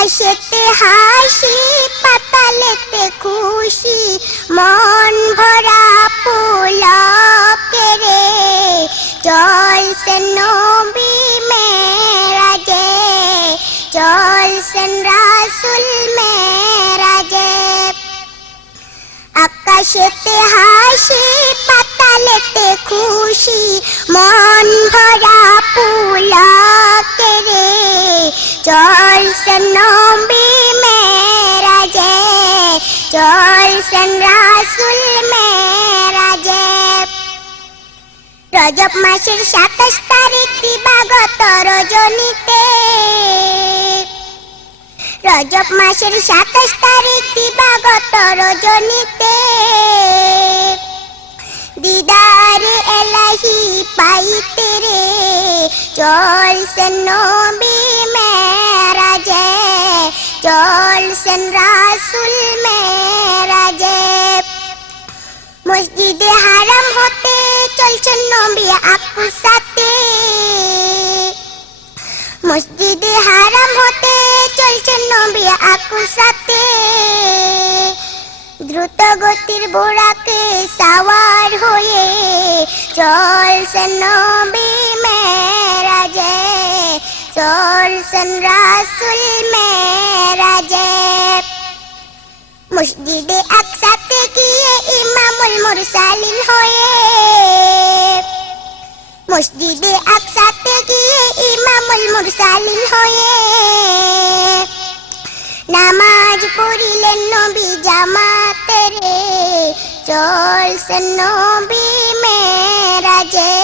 আকাশেতে হাসি পাতালেতে খুশি মন ভরা পুলকে রে চলছেন নবী মেরাজে চলছেন রাসূল মেরাজে আকাশেতে হাসি পাতালেতে খুশি মন ভরা পুলকে রে চলছেন নবী মেরাজে চলছেন রাসূল মেরাজে রজব মাসের 27 তারিখ দিবাগত রজনীতে রজব মাসের 27 তারিখ দিবাগত রজনীতে দিদারে এলাহি পাইতে রে চলছেন নবী মেরাজে চলছেন রাসূল মেরাজে মসজিদে হারাম হতে চলছেন নবী আকসাতে মসজিদে হারাম হতে চলছেন নবী আকসাতে দ্রুত গতির বোরাকে সাওয়ার হয়ে চলছেন নবী মেরাজে চলছেন রাসূল মেরাজে মসজিদে আকসাতে গিয়ে ইমামুল মুরসালিন হয়ে মসজিদে আকসাতে গিয়ে ইমামুল মুরসালিন হয়ে নামাজ পড়িলেন নবী জামাতে রে চলছেন নবী মেরাজে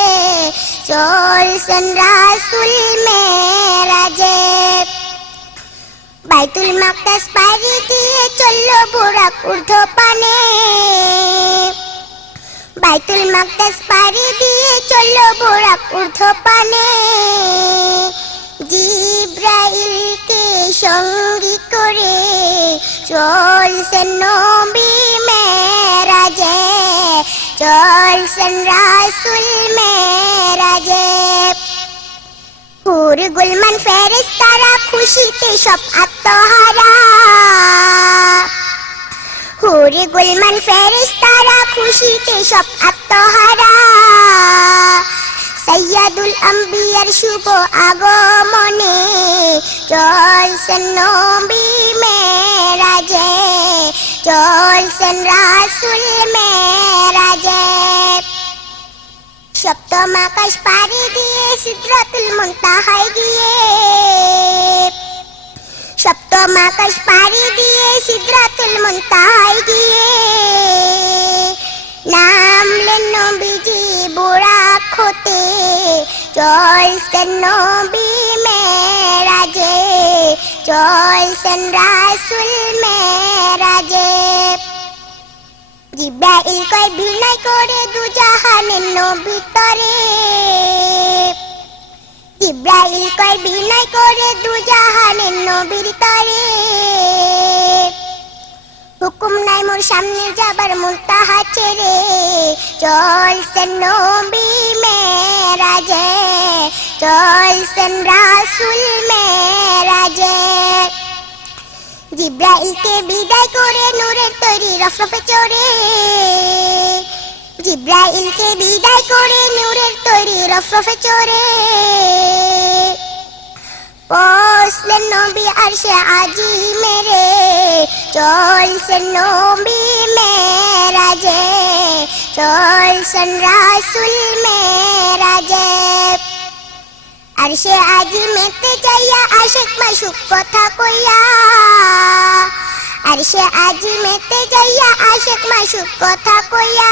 চলছেন রাসূল মেরাজে বাইতুল মাকদাস পাড়ি দিয়ে চলল বুরাক ঊর্ধ্বপানে বাইতুল মাকদাস পাড়ি দিয়ে চলল বুরাক ঊর্ধ্বপানে জিব্রাইলকে সঙ্গী করে চলছেন নবী মেরাজে চলছেন রাসূল মেরাজে হুর গুলমান ফেরেশতারা খুশিতে সব আত্মহারা হুর গুলমান ফেরেশতারা খুশিতে সব আত্মহারা সাইয়্যিদুল আম্বিয়ার শুভ আগমনে চলছেন নবী মেরাজে চলছেন রাসূল মেরাজে সপ্তম আকাশ পাড়ি দিয়ে সিদরাতুল মুনতাহায় গিয়ে সপ্তম আকাশ পাড়ি দিয়ে সিদরাতুল মুনতাহায় গিয়ে নামলেন নবীজি বুরাক হতে চলছেন নবী মেরাজে চলছেন রাসূল মেরাজে জিব্রাইল কয় বিনয় করে দুজাহানের নবী তরে জিব্রাইল কয় বিনয় করে দুজাহানের নবীর তরে হুকুম নাই মোর সামনে যাবার মুনতাহা ছেড়ে চলছেন নবী মেরাজে চলছেন রাসূল মেরাজে জিব্রাইলকে বিদায় করে নূরের তৈরি রফরফে চড়ে জিব্রাইলকে বিদায় করে নূরের তৈরি রফরফে চড়ে পৌঁছলেন নবী আরশে আজিমে রে চলছেন নবী মেরাজে চলছেন রাসূল মেরাজে আরশে আজিমেতে যাইয়া আশিক মাশুক কথা কইয়া আরশে আজিমেতে যাইয়া আশিক মাশুক কথা কইয়া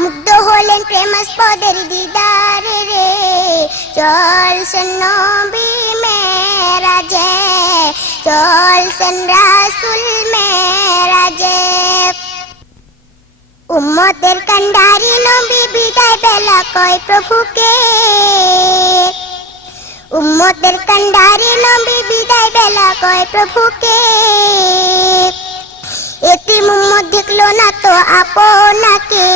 মুগ্ধ হলেন প্রেমাস্পদের দিদারে রে চলছেন নবী মেরাজে চলছেন রাসূল মেরাজে উম্মতের কান্ডারি নবী বিদায় বেলা কয় প্রভুকে উম্মতের কান্ডারি নবী বিদায় বেলা কয় প্রভুকে এতিম উম্মত দেখলো না তো আপনাকে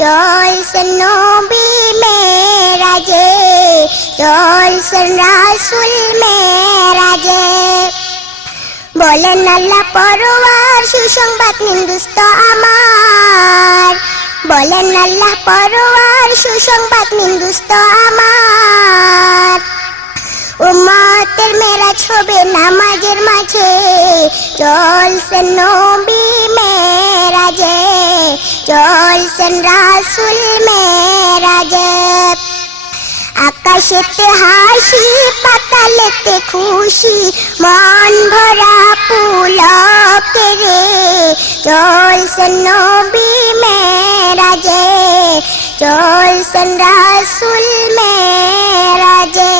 চলছেন নবী মেরাজে চলছেন রাসূল মেরাজে বলেন আল্লাহ পরওয়ার, সুসংবাদ নিন দুস্থ আমার। বলেন আল্লাহ পরওয়ার, সুসংবাদ নিন দুস্থ আমার। উম্মতের মেরাজ হবে নামাজের মাঝে, চলছেন নবী মেরাজে, চলছেন রাসূল মেরাজে। আকাশেতে হাসি, পাতালেতে খুশি, মন ভরা পুলকে রে, চলছেন নবী মেরাজে, চলছেন রাসূল মেরাজে।